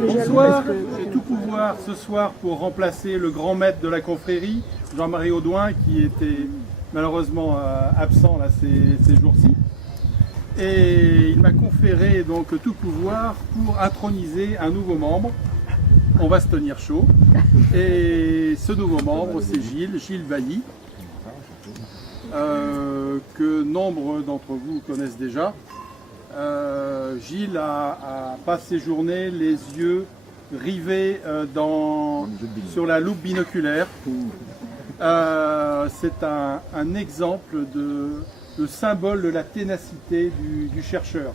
Bonsoir, j'ai tout pouvoir ce soir pour remplacer le grand maître de la confrérie, Jean-Marie Audouin, qui était malheureusement absent là, ces jours-ci. Et il m'a conféré donc tout pouvoir pour introniser un nouveau membre. On va se tenir chaud. Et ce nouveau membre, c'est Gilles Bailly, que nombre d'entre vous connaissent déjà. Gilles a passé ses journées les yeux rivés sur la loupe binoculaire. C'est un exemple de symbole de la ténacité du chercheur.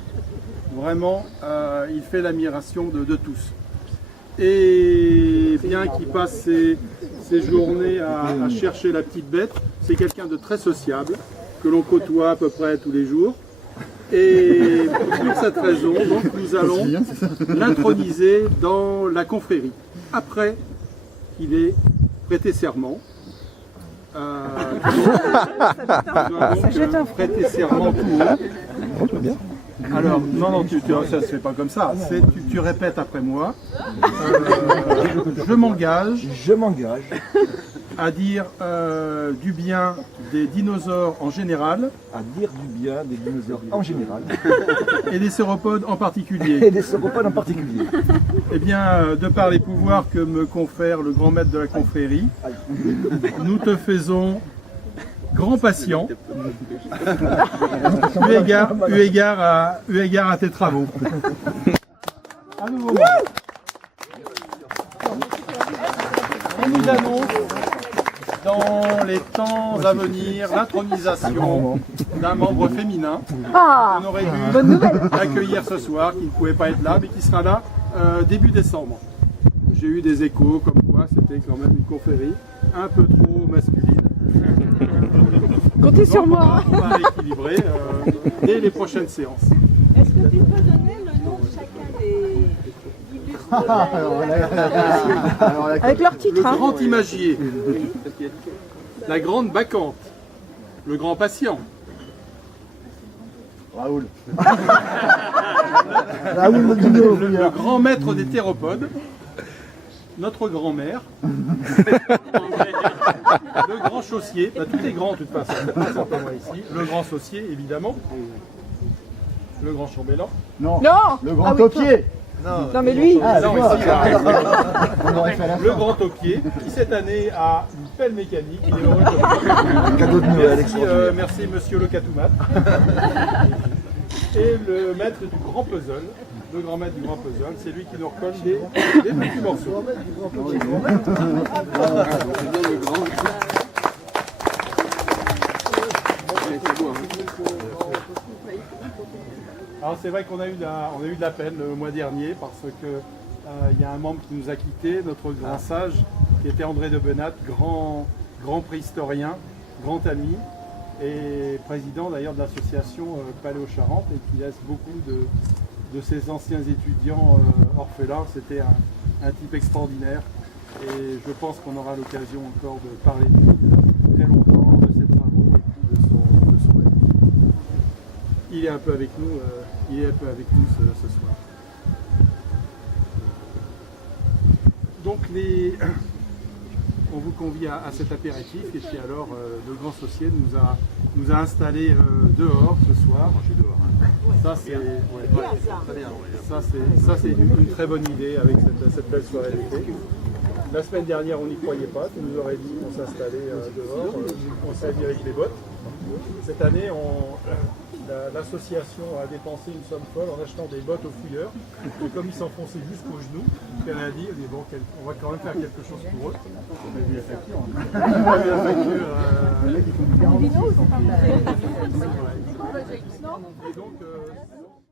Vraiment, il fait l'admiration de tous. Et bien qu'il passe ses journées à chercher la petite bête, c'est quelqu'un de très sociable, que l'on côtoie à peu près tous les jours. Et pour cette raison, donc, nous allons l'introniser dans la confrérie. Après qu'il ait prêté serment. Prêter serment tout haut. Alors, non, ça se fait pas comme ça. Tu répètes après moi. Je m'engage à dire du bien des dinosaures en général. Et des sauropodes en particulier. Eh bien, de par les pouvoirs que me confère le grand maître de la confrérie, nous te faisons grand patient, eu égard à tes travaux. Un nouveau membre. On nous annonce dans les temps à venir l'intronisation d'un membre féminin qu'on aurait dû accueillir ce soir, qui ne pouvait pas être là, mais qui sera là début décembre. J'ai eu des échos comme quoi c'était quand même une confrérie un peu trop masculine. Comptez sur moi. On va rééquilibrer dès les prochaines séances. Est-ce que tu peux donner le nom de chacun des illustres Avec leur titre. Le grand imagier, la grande bacchante, le grand patient. Raoul. Le grand maître des théropodes, notre grand-mère, le grand chaussier, tout est grand de toute façon, pas moi ici, le grand saucier évidemment, le grand chambellan. Non. Le grand oui. taupier. Non mais lui. Non, ici, le grand taupier qui cette année a une pelle mécanique. Il est heureux. Cadeau de Noël. Merci monsieur le Catoumat. Et le maître du grand puzzle, le grand maître du grand puzzle, c'est lui qui nous recolle des petits morceaux. Alors c'est vrai qu'on a eu de la peine le mois dernier parce que il y a un membre qui nous a quittés, notre grand sage, qui était André de Benat, grand préhistorien, grand ami, et président d'ailleurs de l'association Paléo-Charente, et qui laisse beaucoup de ses anciens étudiants orphelins. C'était un type extraordinaire, et je pense qu'on aura l'occasion encore de parler de lui très longtemps, de ses travaux et puis de son avis. Il est un peu avec nous, ce soir. Donc on vous convie à cet apéritif, et puis alors le grand saucier nous a installés dehors ce soir. Ça c'est une très bonne idée avec cette belle soirée d'été. La semaine dernière on n'y croyait pas, tu nous aurais dit qu'on s'installait dehors, on s'est mis avec les bottes. Cette année l'association a dépensé une somme folle en achetant des bottes aux fouilleurs, et comme ils s'enfonçaient jusqu'aux genoux, elle a dit bon, on va quand même faire quelque chose pour eux. On a vu la facture. Et donc